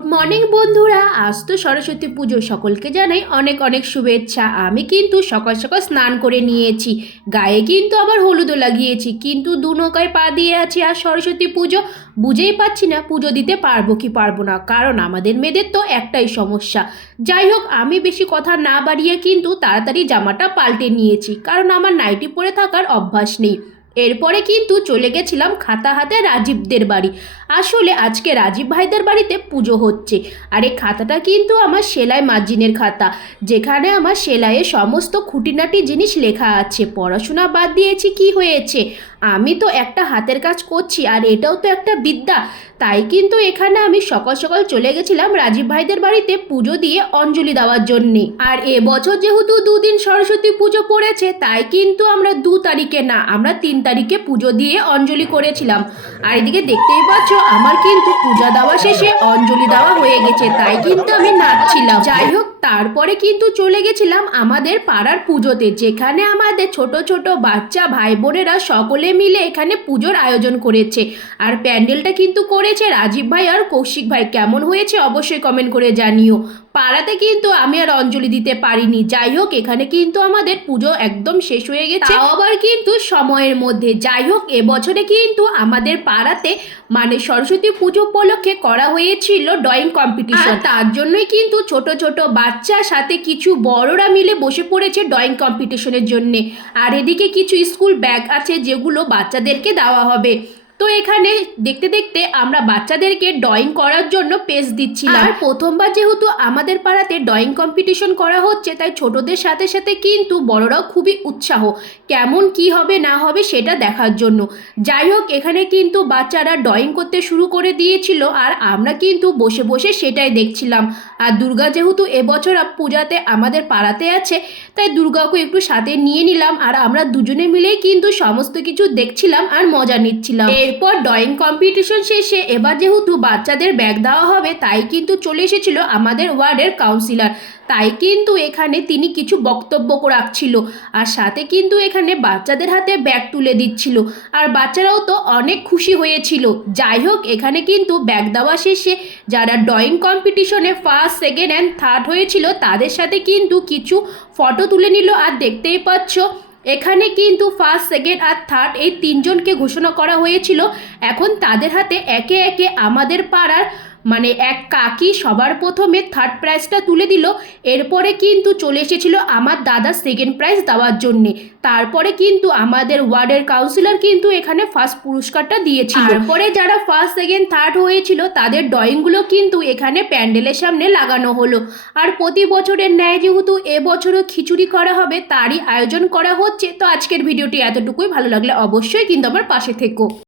Morning বন্ধুরা, আজ তো সরস্বতী পুজো। সকলকে জানাই অনেক অনেক শুভেচ্ছা। আমি কিন্তু সকাল সকাল স্নান করে নিয়েছি। গায়ে কিন্তু আবার হলুদও লাগিয়েছি। কিন্তু দু নৌকায় পা দিয়ে আছি আর সরস্বতী পুজো। বুঝেই পাচ্ছি না পুজো দিতে পারব কি পারব না। কারণ আমাদের মেয়েদের তো একটাই সমস্যা। যাই হোক, আমি বেশি কথা না বাড়িয়ে কিন্তু তাড়াতাড়ি জামাটা পাল্টে নিয়েছি। কারণ আমার নাইটি পরে থাকার অভ্যাস নেই। এরপরে কিন্তু চলে গেছিলাম খাতা হাতে রাজীবদের বাড়ি। আসলে আজকে রাজীব ভাইদের বাড়িতে পুজো হচ্ছে। আর এই খাতাটা কিন্তু আমার সেলাই মার্জিনের খাতা। যেখানে আমার সেলাইয়ের সমস্ত খুঁটিনাটি জিনিস লেখা আছে। পড়াশোনা বাদ দিয়েছি, কি হয়েছে? আমি তো একটা হাতের কাজ করছি, আর এটাও তো একটা বিদ্যা। তাই কিন্তু এখানে আমি সকাল সকাল চলে গেছিলাম রাজীব ভাইদের বাড়িতে পুজো দিয়ে অঞ্জলি দেওয়ার জন্যে। আর এবছর যেহেতু দুদিন সরস্বতী পুজো পড়েছে, তাই কিন্তু আমরা দু তারিখে না, আমরা তিন তারিখে পুজো দিয়ে অঞ্জলি করেছিলাম। আর এদিকে দেখতেই পাচ্ছ, আমার কিন্তু পূজা দেওয়া শেষে অঞ্জলি দেওয়া হয়ে গেছে, তাই কিন্তু আমি নাচছিলাম। যাই হোক, তারপরে কিন্তু চলে গেছিলাম আমাদের পাড়ার পুজোতে, যেখানে আমাদের ছোট ছোট বাচ্চা ভাই বোনেরা সকলে মিলে এখানে পুজোর আয়োজন করেছে। আর প্যান্ডেলটা কিন্তু করেছে রাজীব ভাই আর কৌশিক ভাই? কেমন হয়েছে অবশ্যই কমেন্ট করে জানিও। পাড়াতে কিন্তু আমি আর অঞ্জলি দিতে পারিনি। যাই হোক এখানে কিন্তু আমাদের পুজো একদম শেষ হয়ে গেছে। তাও আবার কিন্তু সময়ের মধ্যে। যাই হোক এবছরে কিন্তু আমাদের পাড়াতে মানে সরস্বতী পুজো উপলক্ষে করা হয়েছিল ড্রয়িং কম্পিটিশন তার জন্যই কিন্তু ছোট ছোট বাচ্চার সাথে কিছু বড়রা মিলে বসে পড়েছে ড্রয়িং কম্পিটিশনের জন্যে। আর এদিকে কিছু স্কুল ব্যাগ আছে যেগুলো বাচ্চাদেরকে দেওয়া হবে। তো এখানে দেখতে দেখতে আমরা বাচ্চাদেরকে ড্রয়িং করার জন্য পেজ দিচ্ছিলাম। আর প্রথমবার যেহেতু আমাদের পাড়াতে ড্রয়িং কম্পিটিশন করা হচ্ছে তাই ছোটদের সাথে সাথে কিন্তু বড়রাও খুবই উৎসাহ। কেমন কি হবে না হবে সেটা দেখার জন্য। যাই হোক এখানে কিন্তু বাচ্চারা ড্রয়িং করতে শুরু করে দিয়েছিল আর আমরা কিন্তু বসে বসে সেটাই দেখছিলাম। আর দুর্গা যেহেতু এবছর পূজাতে আমাদের পাড়াতে আছে তাই দুর্গাকে একটু সাথে নিয়ে নিলাম আর আমরা দুজনে মিলেই কিন্তু সমস্ত কিছু দেখছিলাম আর মজা নিচ্ছিলাম। এরপর ড্রয়িং কম্পিটিশন শেষে এবার যেহেতু বাচ্চাদের ব্যাগ দেওয়া হবে, তাই কিন্তু চলে এসেছিল আমাদের ওয়ার্ডের কাউন্সিলর। তাই কিন্তু এখানে তিনি কিছু বক্তব্য রাখছিল আর সাথে কিন্তু এখানে বাচ্চাদের হাতে ব্যাগ তুলে দিচ্ছিল। আর বাচ্চারাও তো অনেক খুশি হয়েছিল। যাই হোক, এখানে কিন্তু ব্যাগ দেওয়া শেষে যারা ড্রয়িং কম্পিটিশনে ফার্স্ট, সেকেন্ড অ্যান্ড থার্ড হয়েছিল, তাদের সাথে কিন্তু কিছু ফটো তুলে নিল। আর দেখতেই পাচ্ছ এখানে কিন্তু ফার্স্ট সেকেন্ড আর থার্ড এই তিনজনকে ঘোষণা করা হয়েছিল। এখন তাদের হাতে একে একে আমাদের পাড়ার মানে এক কাকি সবার প্রথমে থার্ড প্রাইজটা তুলে দিল এরপরে কিন্তু চলে এসেছিল আমার দাদা সেকেন্ড প্রাইজ দেওয়ার জন্যে। তারপরে কিন্তু আমাদের ওয়ার্ডের কাউন্সিলর কিন্তু এখানে ফার্স্ট পুরস্কারটা দিয়েছিল। তারপরে যারা ফার্স্ট সেকেন্ড থার্ড হয়েছিল তাদের ড্রয়িংগুলো কিন্তু এখানে প্যান্ডেলের সামনে লাগানো হলো। আর প্রতি বছরের ন্যায় যেহেতু এবছরও খিচুড়ি করা হবে তারই আয়োজন করা হচ্ছে। তো আজকের ভিডিওটি এতটুকুই। ভালো লাগলে অবশ্যই কিন্তু আমার পাশে থেকো।